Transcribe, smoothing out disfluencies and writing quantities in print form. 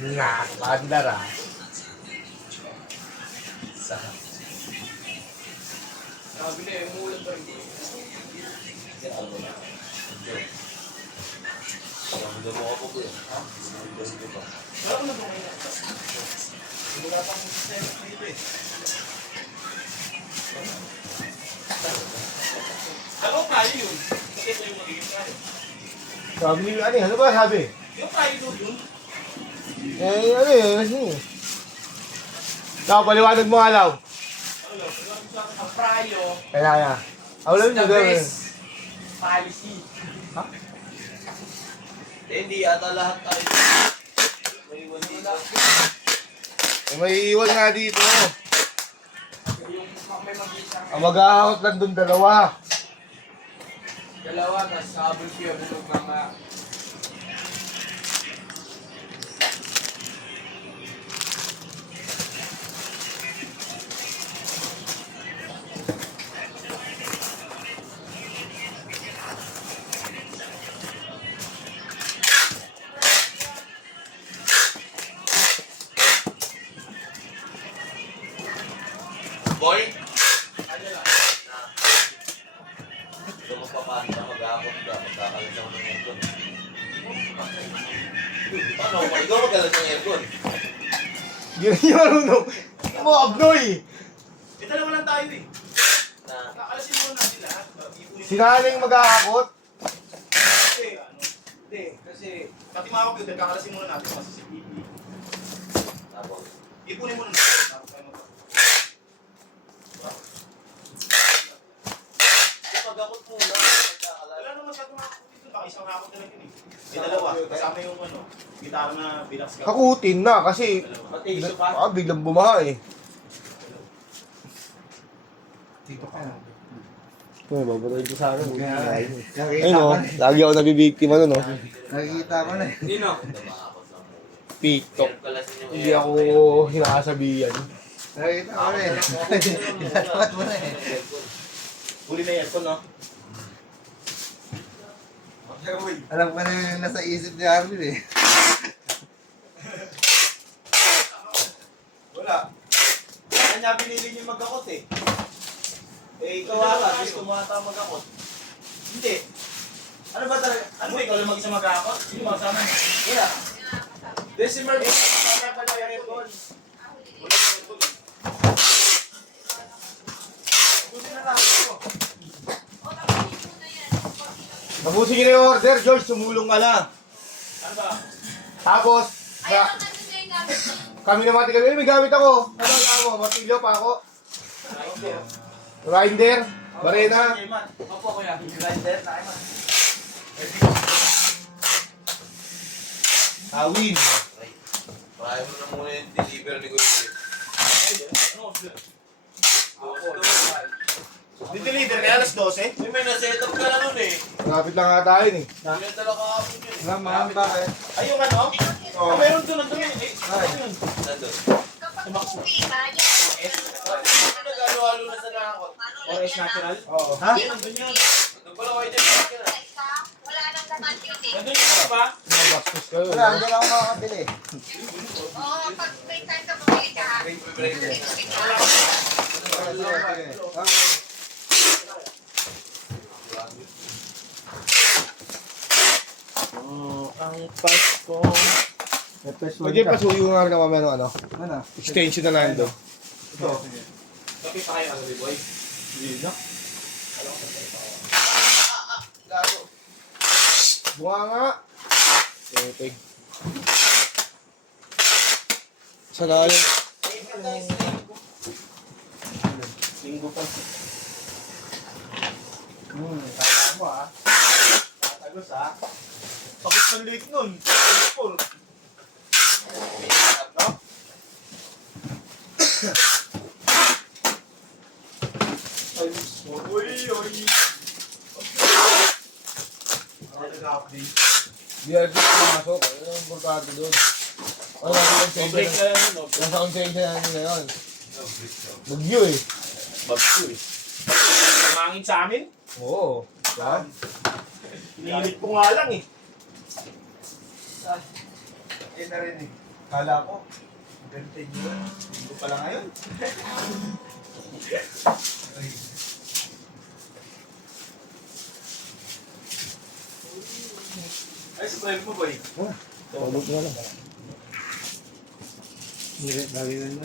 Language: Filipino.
Nah, bandar ah. Sabi na eh, umuulan pa rin. Wala ko na ba ngayon? Wala pa akong sistema dito eh. Ano tayo yun? Kasi ito yung magiging tayo. Sabi ni ano ba sabi? Yung tayo doon yun. Ano eh, kasi. Paliwanag mo alaw. Ano? Ang prayo. Kaya. Alam The niyo gawin. best policy. Ha? Hindi ata lahat tayo. May iwan dito. May iwan nga dito. Yung may mag-isang Ang mag-ahakot lang doon dalawa. dalawa na sabon siya bulog mga Boy? ano lang. Ito magpapanta, mag-aakot ka, magkakalas ako ng aircon. Paano? Ikaw magalas ng aircon. Hindi niyo marunong. Mo abnoy. Eh, dalawa lang tayo eh. Na, Kakalasin muna natin lahat. Ipunin Si nanay mag-ahakot. kasi ano. Hindi, kasi pati mga computer, kakalasin muna natin kasi si CCTV. tapos. Ipunin muna natin. Tapos tayo mag- Mag-aakot muna, Wala magkakalas. naman masyadong makakutin doon. Baka isang hakot na lang yun eh. May dalawa. Kasama yung ano, gitara na bilax ka. Hakutin na kasi Pati iso pa. biglang bumaha eh. Dito ka. Uy, babatayin ko sa akin. Nakikita Ayun ko o, na. lagi ako nabibiktima nun o. Nakikita ko na. Hindi no. Makakot lang muna. TikTok. Kalasin yung Hindi ako hinasabihan. Nakikita ko na eh. Dapat mo na eh. Huli na aircon no? Alam ko na yung nasa isip ni Arvin eh. Wala. Kaya niya pinili niyo mag-akot eh. Eh, ikaw ata, gusto mo ata mag-akot. Hindi. Ano ba talaga? Ano ba ikaw lang mag-isa mag-akot? Sino mag-sama niya? Wala. Decimer ba? Dapat na yung aircon. Wala yung aircon eh. Buti na lang ako. Tapusin niyo na yung order, George. Sumulong ka na. Ano ba? Tapos, Ayaw na nandun na yung gamit mo. kami naman kami, may gamit ako. Ano ang mo? Martilyo pa ako. Grinder, barena. Opo kuya. Grinder na kayo man. Hawin. Pahay mo na muna yung deliver ni Gusti. Ano? Dito-leader kaya alas 12. May na-set up ka na nun eh. Malapit lang nga tayo eh. May dala kahapon yun eh. Ma'am, bakit? Ay, yung ano? Oo. Meron doon, nandun yun. Ano yun? Nandun. Kapag umuwi ka, yung Nag-halo-halo na sa nakakot. OS natural? Oo. Ha? Hindi, nandun yun. Nandun pala kayo dyan. Bakit na? isa, wala nang laman yun eh. Nandun yun pa? Mabastos kayo. Wala, hindi lang ako makakabili. Oo, pag may time ka bumili ka. Break na. Sige, sige. Ang Pasko. May press one Pwede ka. pasuyo nga rin ako ano. Ano? Extension na lang doon. Ito. Kapit pa kayo kasi, boy. Hindi na. Bunga nga. Okay. Sana yun. Linggo pa. Kaya mo ah. Tatagos ah. Sakit ng leg nun. Full. No? Uy, uy. Ako nag-update. Di agad pumasok. Ano yung burkado doon? Ano natin yung Break konsensya? na yun, no? Nasa konsensya natin ngayon. Bagyo eh. Bagso eh. Mangin sa amin? Oo. Diba? Pinilit ko nga lang eh. Yun na rin eh. Kala ko, ganito yun. Hindi pala ngayon. Ay, subscribe mo, boy. Tulog mo lang. Hindi, lagi na